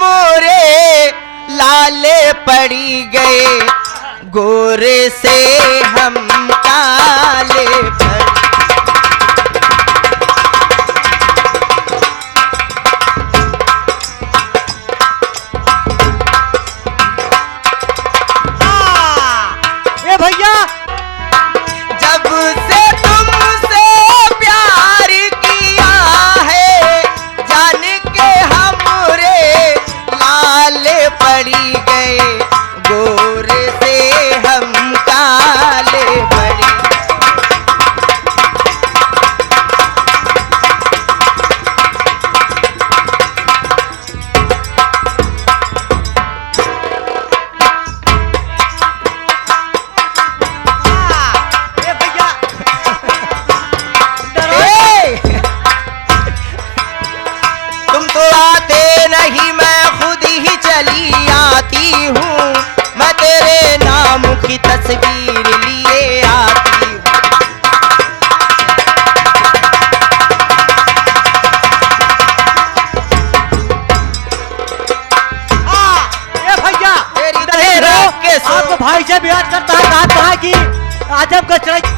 हमरे लाले पड़ी गए, गोरे से हम काले पड़। ए भैया जब से तुमसे प्यार किया है, जान के हमरे लाले पड़ी गए, गोरे से हम काले पड़ी। ए भैया तुम तो आते नहीं, मैं खुद ही चली आती हूँ, मैं तेरे नाम की तस्वीर लिए आती हूँ। ए भैया तेरी इधर ही तेरा रहो। के सो- आपको भाई से ब्याज करता है, कहा कि आजमगढ़ चले।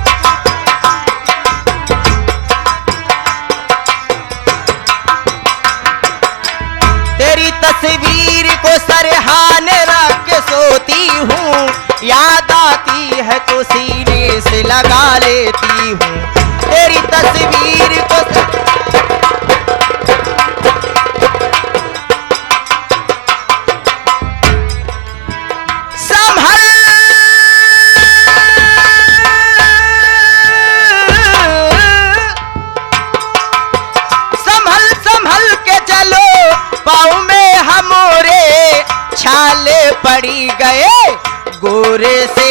तेरी तस्वीर को सरहाने रख के सोती हूँ, याद आती है तो सीने से लगा लेती हूँ। तेरी तस्वीर को संभल संभल संभल के चलो, पाँव में हमरे छाले पड़ी गए, गोरे से